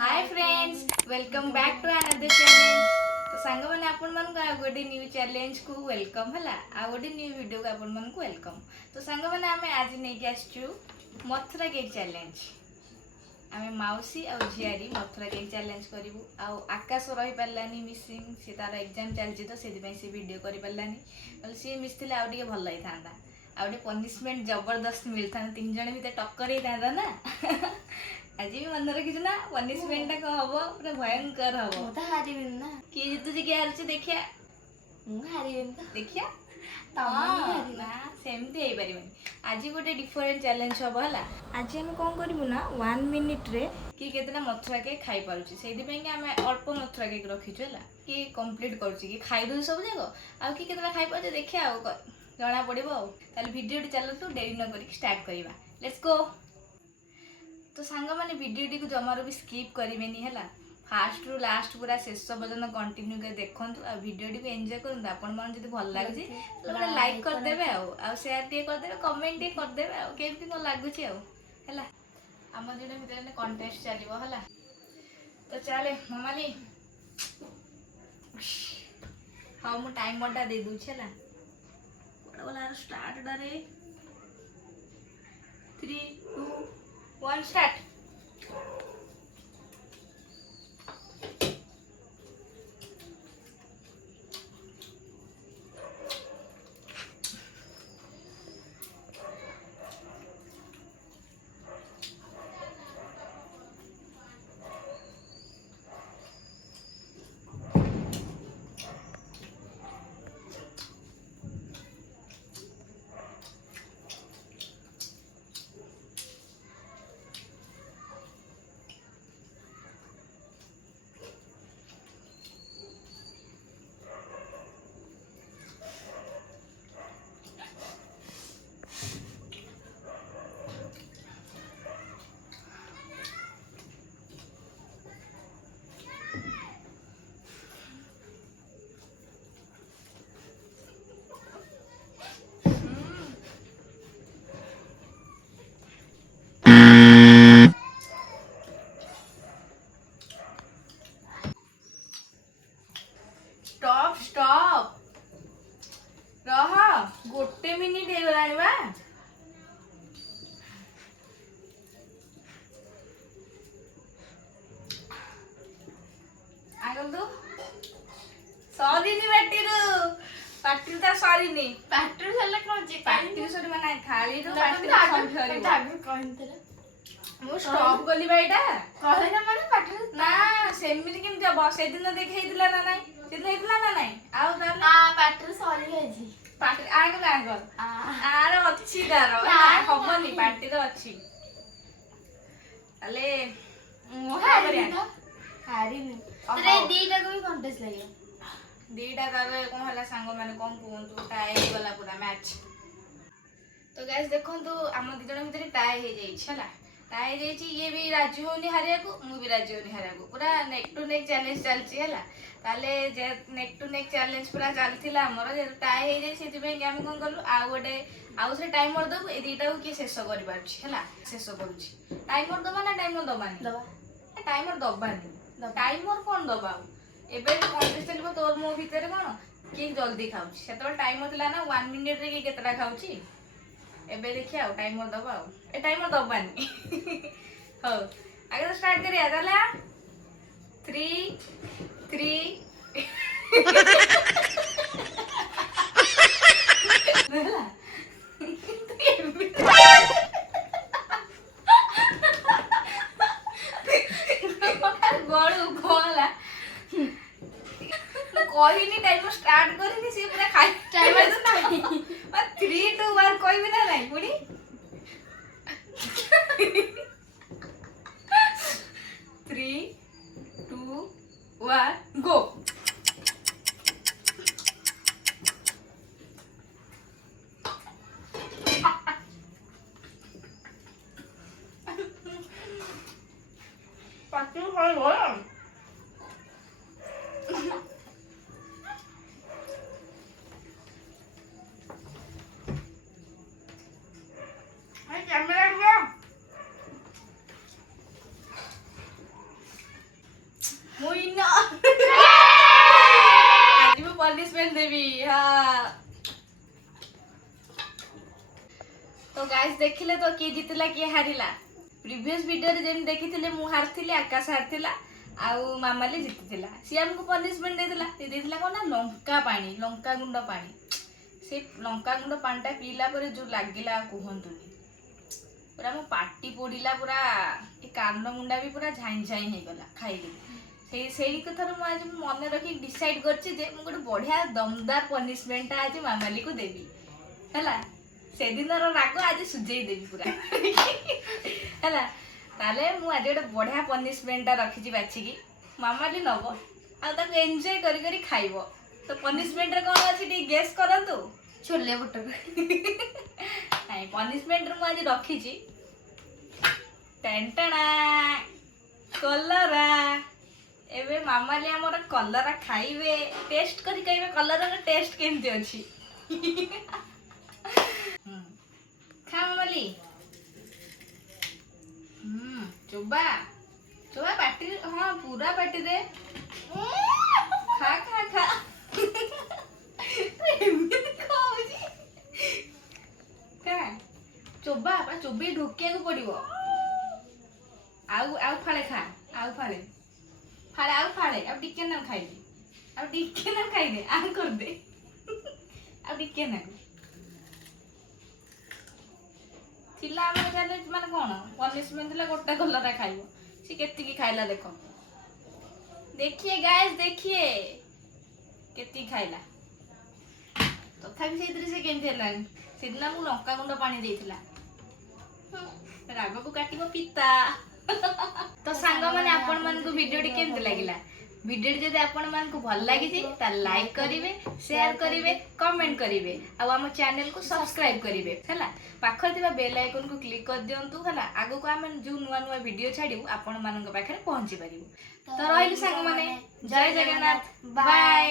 Hi friends welcome back to another challenge. तो song मैंने आपण मन को गोटे न्यू चैलेंज को वेलकम हला आ गोटे न्यू वीडियो को आपण मन को वेलकम। तो सांग मैंने आमे आज नहीं के आछू मथुरा केक चैलेंज। आमे माउसी आ झियारी मथुरा केक चैलेंज करिवु। आ आकाश रही पारलानी मिसिंग से तार एग्जाम चलची तो सेति पई से वीडियो करि पारलानी बोले सी मिस थिले आ डिके भल लई थांदा आ गोटे पनिशमेंट जबरदस्त मिलता तीन जन भीतर टक्कर ही था ना। आज भी मन रखी ना पनिशमेंट कौन हम पूरा भयंकर हम तो हारिबिन ना किए जितुची किए हारुची देखिया हारिबिन तो देखिया तमन ना सेमती हेई परिबनी। आज गोटे डिफरेंट चैलेंज हम हला। आज हम कौन करिवु ना 1 मिनिट रे कि केतना मथुरा केक खाई पारुची सेति पई कि हमें अल्प मथुरा केक रखिछु हला कि कंप्लीट करूची कि खाई दउ सब जाको आ कि केतना खाई पारुचे देखिया आ जना पड़िबो आ ताले वीडियो चलतु देरी न करी स्टार्ट करिबा लेट्स गो। तो सांग माने वीडियो को जमार भी स्किप करेनि है फास्ट रु लास्ट पूरा शेष पर्यटन कंटिन्यू कर देखु आ वीडियो को एंजॉय करूँ आपण मन जब भल लगे तो गोटे लाइक करदे आ शेयर टे करदे कमेंट टे करदे केमती कौन लगुच है आम दुई भर कंटेस्ट चलो है। तो चले ममाली हाँ मु टाइमर टा दे दूँ है गला स्टार्ट रे 3 2 1 स्टार्ट। स्टॉप स्टॉप रह गोटे मिनिट हो गलानी बा आगल तू सॉरी पाटी ता सॉरी नी पैट्रोल चला कौन जी पाटी सॉरी माने थाली रो पाटी सॉरी आगे कहन तेरे मु स्टॉप गली बाईटा कहले ना माने पैट्रोल ना सेमिति केम जब से दिन देखैतिला ना नाही सेदिन हेतिला ना नाही आउ ताले हां पैट्रोल सॉरी है जी पाटी आगल आर अच्छी तार हबनी पाटी रो अच्छी ताले हारिनी तेरे दीटा को भी कंटेस्ट लागियो दीटा तारे कोन हला सांग माने कोन कोंतु टाई गला पूरा मैच। तो गाइस देखंतु हम दी जण भीतर टाई हे जाई छला टाई जाई छी ये भी राजी होनी हारिया को मु भी राजी होनी हारिया को पूरा नेक टू नेक चैलेंज चलची हला ताले जे नेक टू नेक चैलेंज पूरा चलथिला हमर जे टाई हे जाई सेति पे कि हम कोन करलु आ गोटे आउ से टाइमर दबु ए दीटा को की शेष करि पारछि हला शेष करूछि टाइमर दबा ना टाइमर दबानी दबा टाइमर दबानी टाइमर कोन दबा एबे कंटेस्ट चलबो तोर मो भीतर कोन की जल्दी खाउछि सेतबे टाइमर दिला ना 1 मिनिट रे की केतरा खाउछि एबे देखिया टाइमर दबा ए टाइमर दबानी हो आगे तो स्टार्ट करिया चला 3 रहला गळू कोला कहिनी टाइमर स्टार्ट करिनी से पूरा खाई टाइमर तो नाही 3 2 1 कहबी ना नाही पुनी 3 2 1 गो। पाटी होय होय कैमरा गाइस देखिले तो किए जितला किए हारिला प्रीवियस वीडियो रे जेम देखिथिले मु हारथिले आकाश हारथिला आउ मामाली जितिथिला सी हमको पनिशमेंट देथिला कोन ना लंका गुंड पानी से लंका गुंड पानीटा पीला पर जो लागिला कहंतुनी पूरा मो पाटी पोड़िला पूरा ए कान मुंडा भी पूरा झाई झाई हे गला खाइली सेही कथार मु आज मन रखी डिसाइड करछि जे मु गोटे बढ़िया दमदार पनिशमेंट आज मामाली को देबी हला से दिन राग आज सुझेई देबी पूरा हला ताले मु आज गोटे बढ़िया पनिशमेंट रखिछि बाछी मामाली नब आ ताको एन्जॉय करी करी खाइबो तो पनिशमेंट रे कोन अछि टी गेस करंतु छोले भटूरे नाही पनिशमेंट रे मु आज रखिछि टेंटना कलरा एबे मामाली हमर कलरा खाइबे टेस्ट करी कहबे कलरा रे टेस्ट केमती अछि खा मामाली चोबा चोबा पाटी हां पूरा पाटी रे खा खा खा एମିତି ଖାଉଛି କାଁ ଚୋବା ପା ଚୋବେଇ ଢୋକିବାକୁ ପଡିବ ଆଉ ଫାଳେ ଖା ଆଉ ଫାଳେ ଆଉ ଟିକେ ନା ଖାଇଦେ ଖାଇଦେ ଆଉ କରିଦେ ଆଉ ଟିକେ ନା ଥିଲା ଆମର ଚ୍ୟାଲେଞ୍ଜ ମାନେ କଣ ପନିଶମେଣ୍ଟ ଥିଲା ଗୋଟା କଲରା ଖାଇବ ସେ କେତିକି ଖାଇଲା ଦେଖ देखिए गाइस देखिए केती खाइला तथापि सेतिर से केमती हेलानी सेदिना मु लंका गुंड पानी देइथिला राग को काटिबो पिता तो सांग माने आपण मन को वीडियो टी केमती लागिला वीडियो जदि आपण मन को भल लागि छि त लाइक करिवे शेयर करिवे कमेंट करिवे आ हम चैनल को सब्सक्राइब करिवे हला पाखर दिबा बेल आइकन को क्लिक कर दियंतु हला आगो को हम जो नुवा वीडियो छाडिबो आपण मन को पाखरे पहुंची परिबो तो रहिलु सांग माने जय जगन्नाथ बाय।